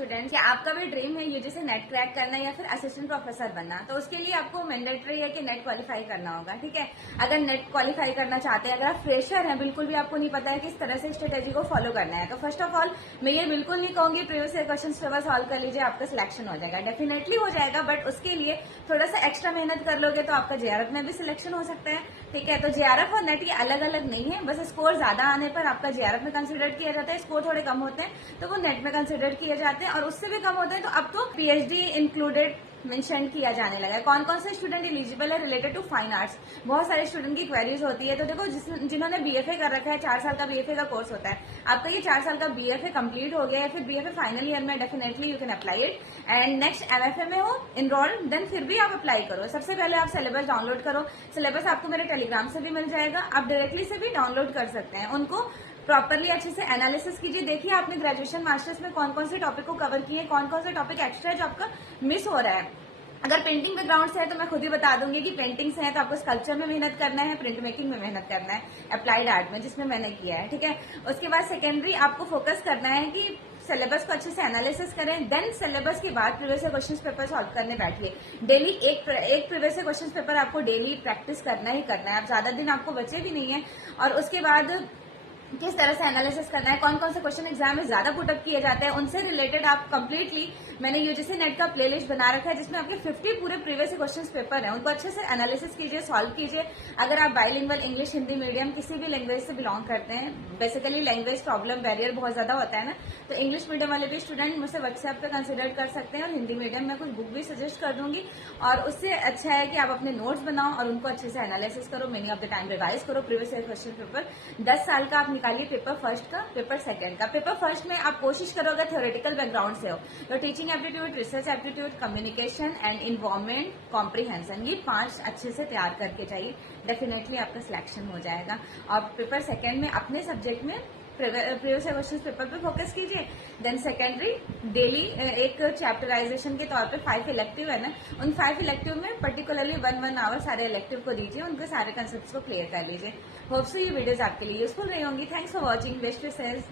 Student, या आपका भी ड्रीम है यूजीसी नेट क्रैक करना या फिर असिस्टेंट प्रोफेसर बनना, तो उसके लिए आपको मैंडेटरी है कि नेट क्वालिफाई करना होगा। ठीक है, अगर नेट क्वालिफाई करना चाहते हैं, अगर आप फ्रेशर हैं, बिल्कुल भी आपको नहीं पता है किस तरह से स्ट्रेटेजी को फॉलो करना है, तो फर्स्ट ऑफ ऑल मैं ये बिल्कुल नहीं कहूंगी previous year question paper solve कर लीजिए आपका सिलेक्शन हो जाएगा। डेफिनेटली हो जाएगा, बट उसके लिए थोड़ा सा एक्स्ट्रा मेहनत कर लोगे तो आपका जेआरएफ में भी सिलेक्शन हो सकता है। ठीक है, तो जेआरएफ और नेट ये अलग अलग नहीं है, बस स्कोर ज्यादा आने पर आपका जेआरएफ में कंसिडर किया जाता है, स्कोर थोड़े कम होते हैं तो वो नेट में कंसिडर किए जाते हैं, और उससे भी कम होते हैं तो अब तो पीएचडी इंक्लूडेड मेंशन किया जाने लगा है। कौन कौन से स्टूडेंट एलिजिबल है रिलेटेड टू फाइन आर्ट्स, बहुत सारे स्टूडेंट की क्वेरीज होती है। तो देखो जिन्होंने बीएफए कर रखा है, 4 साल का बीएफए का कोर्स होता है, आपका ये 4 साल का बीएफए कंप्लीट हो गया है, फिर बीएफए फाइनल ईयर में, definitely you can apply it, and next MFA में हो इनरोल्ड, देन फिर भी आप अप्लाई करो। सबसे पहले आप सिलेबस डाउनलोड करो, सिलेबस आपको मेरे टेलीग्राम से भी मिल जाएगा, आप डायरेक्टली से भी डाउनलोड कर सकते हैं। उनको प्रॉपरली अच्छे से एनालिसिस कीजिए, देखिए आपने ग्रेजुएशन मास्टर्स में कौन कौन से टॉपिक को कवर किए, कौन कौन से टॉपिक एक्स्ट्रा है जो आपका मिस हो रहा है। अगर पेंटिंग बैकग्राउंड से है तो मैं खुद ही बता दूंगी कि पेंटिंग से है तो आपको स्कल्पचर में मेहनत करना है, प्रिंट मेकिंग में मेहनत करना है, अप्लाइड आर्ट में जिसमें मैंने किया है। ठीक है, उसके बाद सेकेंडरी आपको फोकस करना है कि सिलेबस को अच्छे से एनालिसिस करें, देन सिलेबस के बाद previous year question paper solve करने बैठिए। डेली एक प्रीवियस ईयर क्वेश्चन पेपर आपको डेली प्रैक्टिस करना ही करना है, अब ज्यादा दिन आपको बचे भी नहीं है। और उसके बाद किस तरह से एनालिसिस करना है, कौन कौन से क्वेश्चन एग्जाम में ज्यादा पुटअप किए जाते हैं, उनसे रिलेटेड आप कंप्लीटली, मैंने यूजीसी नेट का प्लेलिस्ट बना रखा है जिसमें आपके 50 पूरे प्रीवियस क्वेश्चन पेपर हैं, उनको अच्छे से एनालिसिस कीजिए, सॉल्व कीजिए। अगर आप बाइलिंगुअल इंग्लिश हिंदी मीडियम किसी भी लैंग्वेज से बिलोंग करते हैं, बेसिकली लैंग्वेज प्रॉब्लम बैरियर बहुत ज्यादा होता है ना, तो इंग्लिश मीडियम वाले भी स्टूडेंट मुझसे व्हाट्सएप पे कंसिडर कर सकते हैं, और हिंदी मीडियम में कुछ बुक भी सजेस्ट कर दूंगी। और उससे अच्छा है कि आप अपने नोट्स बनाओ और उनको अच्छे से एनालिसिस करो, many of the time revise करो प्रीवियस ईयर क्वेश्चन पेपर। 10 साल का आप निकालिए, पेपर फर्स्ट का, पेपर सेकंड का। पेपर फर्स्ट में आप कोशिश करो अगर थ्योरेटिकल बैकग्राउंड से हो तो teaching aptitude, research aptitude, communication and environment comprehension, ये 5 अच्छे से तैयार करके चाहिए, डेफिनेटली आपका सिलेक्शन हो जाएगा। और पेपर सेकंड में अपने सब्जेक्ट में प्रीवियस क्वेश्चन पेपर पे फोकस कीजिए। देन सेकेंडरी डेली एक चैप्टराइजेशन के तौर पे 5 इलेक्टिव है ना, उन 5 इलेक्टिव में पर्टिकुलरली 1 आवर सारे इलेक्टिव को दीजिए, उनके सारे कंसेप्ट को क्लियर कर लीजिए। होप सो ये वीडियोस आपके लिए यूजफुल रही होंगी। Thanks for watching, best wishes.